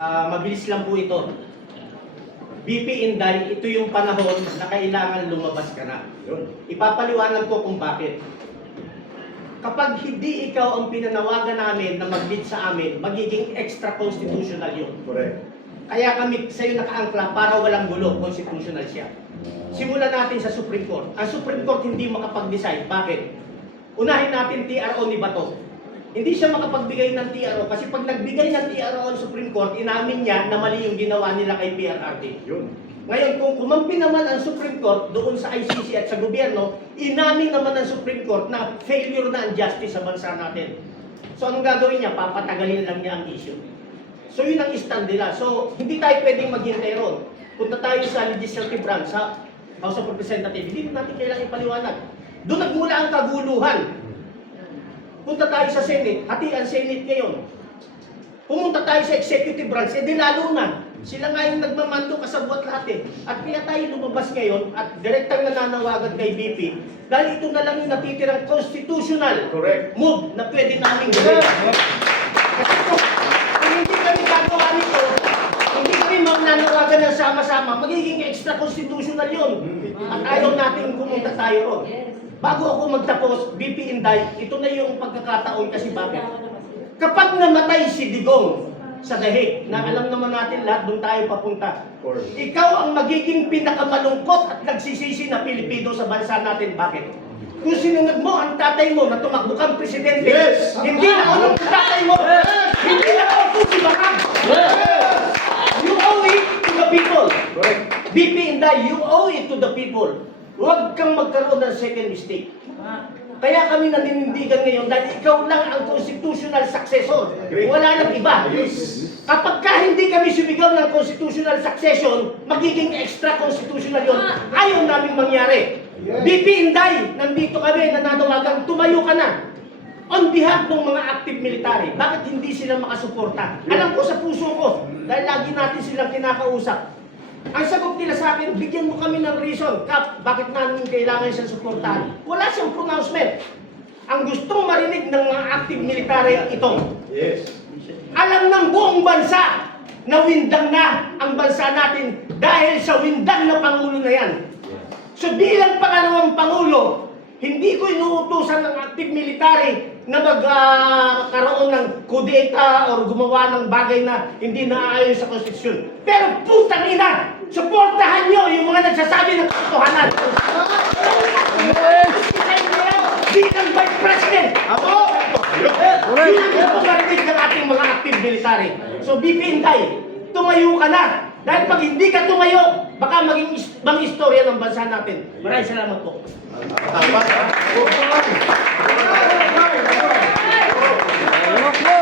Mabilis lang po ito. BP Inday, ito yung panahon na kailangan lumabas ka na. Ipapaliwanag ko kung bakit. Kapag hindi ikaw ang pinanawagan namin na mag-lead sa amin, magiging extra-constitutional yun. Correct. Kaya kami sa'yo nakaangkla para walang gulo, constitutional siya. Simulan natin sa Supreme Court. Ang Supreme Court hindi makapag-decide. Bakit? Unahin natin TRO ni Bato. Hindi siya makapagbigay ng TRO kasi pag nagbigay ng TRO ang Supreme Court, inamin niya na mali yung ginawa nila kay PRRD. Yun. Ngayon, kung kumampi naman ang Supreme Court doon sa ICC at sa gobyerno, inamin naman ng Supreme Court na failure na ang justice sa bansa natin. So anong gagawin niya? Papatagalin lang niya ang issue. So yun ang stand nila. So hindi tayo pwedeng maghintay ron. Punta tayo sa legislative branch, sa House of Representatives, hindi natin kailangan ipaliwanag. Doon nagmula ang kaguluhan. Punta tayo sa Senate, hati ang Senate ngayon. Pumunta tayo sa executive branch, di lalo na. Sila nga yung nagmamando kasabwat lahat eh. At kaya tayo lumabas ngayon at direktang nananawagan kay BP dahil ito na lang yung natitirang constitutional move na pwede namin gawin. Kasi kung hindi kami gagawa nito, hindi kami mananawagan ng sama-sama, magiging extra-constitutional yun. At ayaw natin pumunta tayo ron. Bago ako magtapos, BP Inday, ito na yung pagkakataon kasi bakit? Kapag namatay si Digong sa Dahig, na alam naman natin lahat doon tayo papunta. Ikaw ang magiging pinakamalungkot at nagsisisi na Pilipino sa bansa natin. Bakit? Kung sinunod mo ang tatay mo na tumakbo kang presidente, hindi na unong tatay mo, hindi na ako si Bakang. You owe it to the people. BP Inday, you owe it to the people. Huwag kang magkaroon ng second mistake. Kaya kami naninindigan ngayon dahil ikaw lang ang constitutional successor. Wala nang iba. Kapag ka hindi kami sumigaw ng constitutional succession, magiging extra-constitutional yun. Ayaw namin mangyari. BP Inday, nandito kami, nananawagan, tumayo ka na. On behalf ng mga active military, bakit hindi sila makasuporta? Alam ko sa puso ko, dahil lagi natin silang kinakausap. Ang sagot nila sa akin, bigyan mo kami ng reason, Kap, bakit namin kailangan siyang suportahan? Wala siyang pronouncement. Ang gustong marinig ng mga active military ito. Alam ng buong bansa na windang na ang bansa natin dahil sa windang na Pangulo na yan. So bilang pangalawang Pangulo, hindi ko inuutusan ng active military na magkaroon ng kudeta o gumawa ng bagay na hindi naaayon sa konstitusyon. Pero putang ina, suportahan nyo yung mga nagsasabi ng katotohanan. Bilang Vice President, yun ang gusto marinig ng ating mga active military. So BP Inday, tumayo ka na. Dahil pag hindi ka tumayo, baka maging istorya ng bansa natin. Maraming salamat po.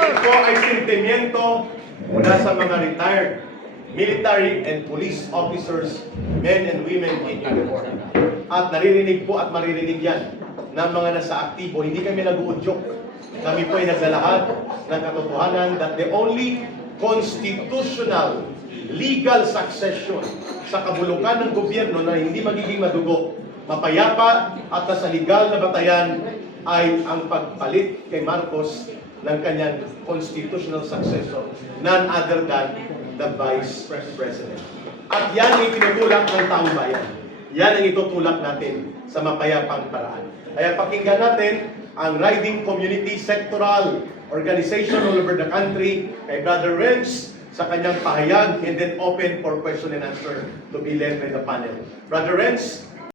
Ito ay sentimiento mula sa mga retired military and police officers, men and women in uniform. At naririnig po at maririnig yan ng mga nasa aktibo. Hindi kami nag-uudyok. Kami po ay naglalahad ng katotohanan that the only constitutional legal succession sa kabulukan ng gobyerno na hindi magiging madugo, mapayapa at nasa legal na batayan ay ang pagpalit kay Marcos ng kanyang constitutional successor, none other than the Vice President. At yan ang itinutulak ng taong bayan. Yan ang itutulak natin sa mapayapang paraan. Kaya pakinggan natin ang Riding Community Sectoral Organization all over the country kay Brother Renz sa kanyang pahayag and then open for question and answer to be led by the panel. Brother Renz,